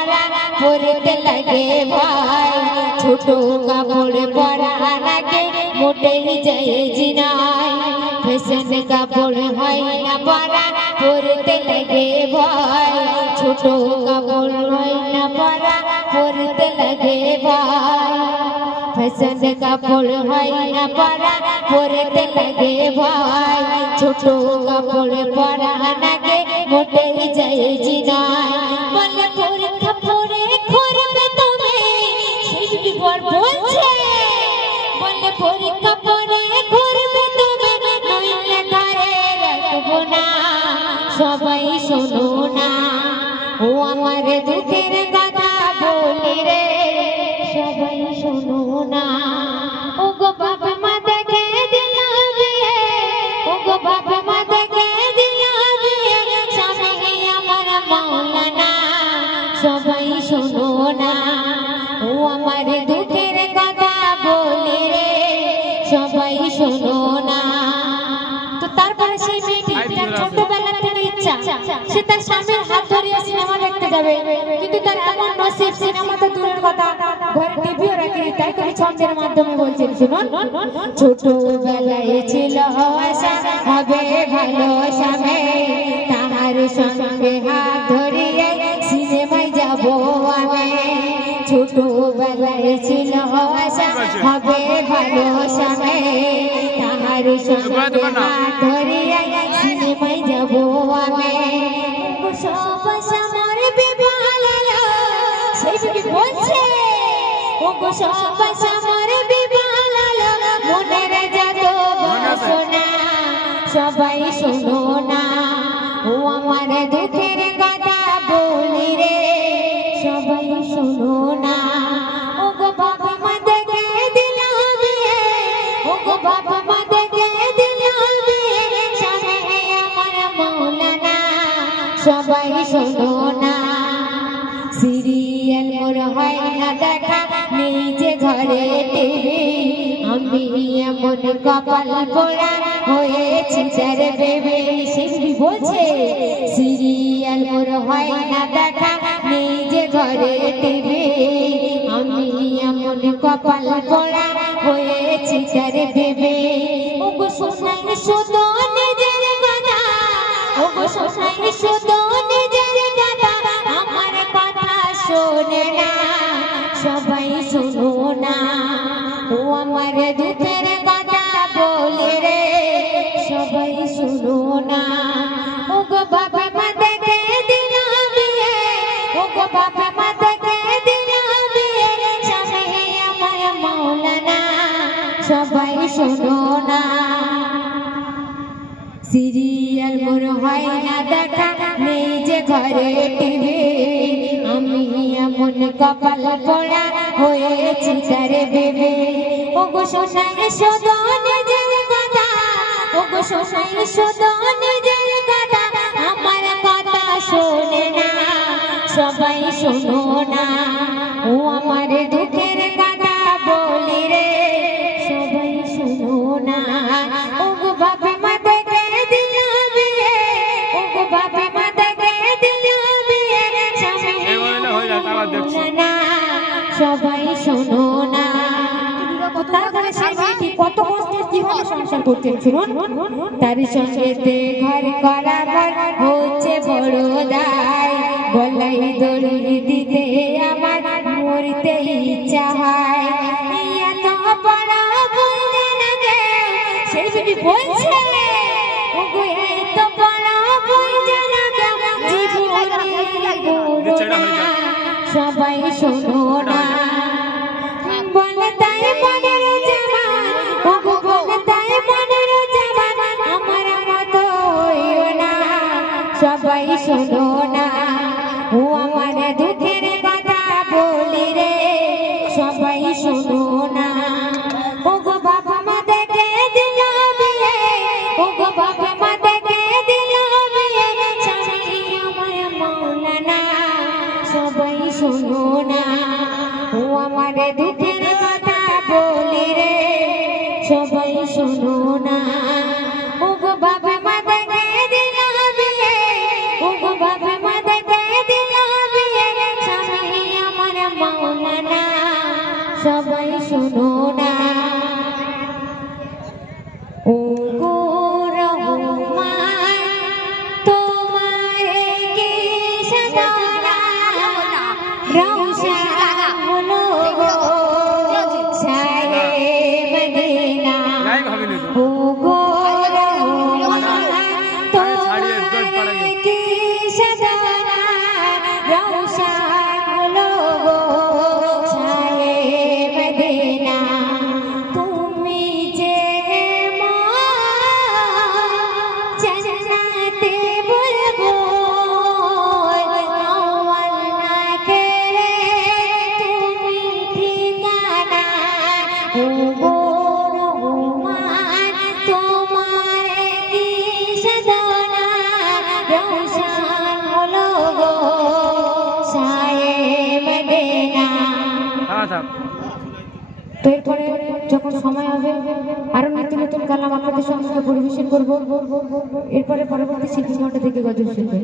পরা পরতে লাগে ভাই ছোট কাপড় পরা লাগে মোটেই জায়েজ নাই ফ্যাশন কাপড় হয় না পরা পরতে লাগে ভাই ছোট কাপড় হয় না পরা পরতে লাগে ভাই ফ্যাশন কাপড় হয় না পরা পরতে লাগে ভাই ছোট কাপড় পরা লাগে মোটেই জায়েজ নাই বলে পরীক্ষা পড়ে করবে তুমি সেই বিপর বলছে বলে পরীক্ষা পড়ে করবে তুমি নইলে ঘরে রাখবো না সবাই শোনো না ও আমার দুঃখের কথা বলি রে সবাই শোনো না ও গো বাবা মা দেখে দিল বিয়ে ও গো বাবা মা দেখে দিল বিয়ে স্বামী আমার মাওলানা সবাই শোনো না ও আমার দুঃখের কথা বলি রে সবাই শোনো না তো তারপরে সেই মেয়েটি তার ছোটবেলা থেকে ইচ্ছা সে তার স্বামীর হাত ধরিয়ে সিনেমা দেখতে যাবে কিন্তু তার এমন নসিব সিনেমা তো দূরের কথা ঘরে টিভিও রাখেনি তাই কবি ছন্দের মাধ্যমে বলছেন শুনুন ছোটবেলায় ছিল আশা হবে ভালো স্বামী তাহার সঙ্গে হাত ধরিয়ে সিনেমায় যাব আমি ছোটবেলায় ছিল আশা হবে ভালো স্বামী তাহার সঙ্গে হাত ধরিয়ে সিনেমায় যাব আমি সব আশা আমার বিবাহ সেই বলছে ও গো সব আশা আমার বিবাহ মনের যত বাসনা সবাই শোনো না ও আমার দুঃখের কথা বলি রে সবাই শোনো না ও গো বাবা মা দেখে দিল বিয়ে ও গো বাবা মা দেখে দিল বিয়ে স্বামী আমার মাওলানা সবাই শোনো না সিরিয়াল মোর হয় না দেখা নিজে ঘরে টিভি আমি এমন কপাল পোড়া হয়েছি তার বেবি সিরি বলছে সিরিয়াল মোর হয় না দেখা নিজে ঘরে টিভি আমি এমন কপাল পোড়া হয়েছি তার বেবি ও গো শোনাই শুধু নিজের কথা ও গো শোনাই শুধু নিজের কথা আমার কথা শোনে না সবাই শোনো না ও আমার দুঃখের কথা বলি রে সবাই শোনো না ও গো বাবা মা দেখে দিল বিয়ে ও গো বাবা মা দেখে দিল বিয়ে স্বামী আমার মাওলানা সবাই শোনো না সিরিয়াল মোর হয় না দেখা নিজে ঘরে টিভি আমি এমন কপাল পোড়া হয়েছি তার বেবি ও গো শোনাই শুধু নিজের কথা ও গো শোনাই শুধু নিজের কথা আমার কথা শোনে না সবাই শোনো না ও আমার দুঃখের কথা বলি রে সবাই শোনো না ও গো বাবা মা দেখে দিল বিয়ে ও গো বাবা মা দেখে দিল বিয়ে সবাই শোনো না তারপরে সেই মেয়েটি কত কষ্টে কিভাবে সংসার করতেন শুনুন তার সঙ্গে ঘর করাবার হচ্ছে বড় দায় গলায় দড়ি দিতে আমার মরতে ইচ্ছা হয় এত বড় বলতে না গে সেই মেয়েটি বলছে ও গো এত বড় বলতে না গে জীবনে সবাই শোনো না বলে তাই মনের জামান ও গো বলে তাই মনের জামান আমার মতো হইও না সবাই শোনো না ও আমার দুঃখের কথা বলি রে সবাই শোনো না ও গো বাবা মা দেখে দিল বিয়ে ও গো বাবা মা দেখে দিল বিয়ে স্বামী আমার মাওলানা সবাই শোনো না ও আমার দুঃখের কথা বলি রে সবাই শোনো না ও গো বাবা মা দেখে দিল বিয়ে ও গো বাবা মা দেখে দিল বিয়ে স্বামী শুনো না ও গো রহমান তোমার কি সাধনা রওশন হলো গো শাহে মদিনা ও গো রহমান তোমার কি সাধনা রওশন হলো গো শাহে মদিনা তুমি যে জান্নাতে বলবো আওয়াল না করে তুমি ঠিকানা ও গো রহমান তোমার কি সাধনা রওশন হলো গো শাহে মদিনা। তো এরপরে যখন সময় হবে আরো নতুন নতুন কালাম আপনাদের সঙ্গে পরিবেশন করবো। এরপরে পরবর্তী শিল্পী মঠে থেকে গজল শিল্পী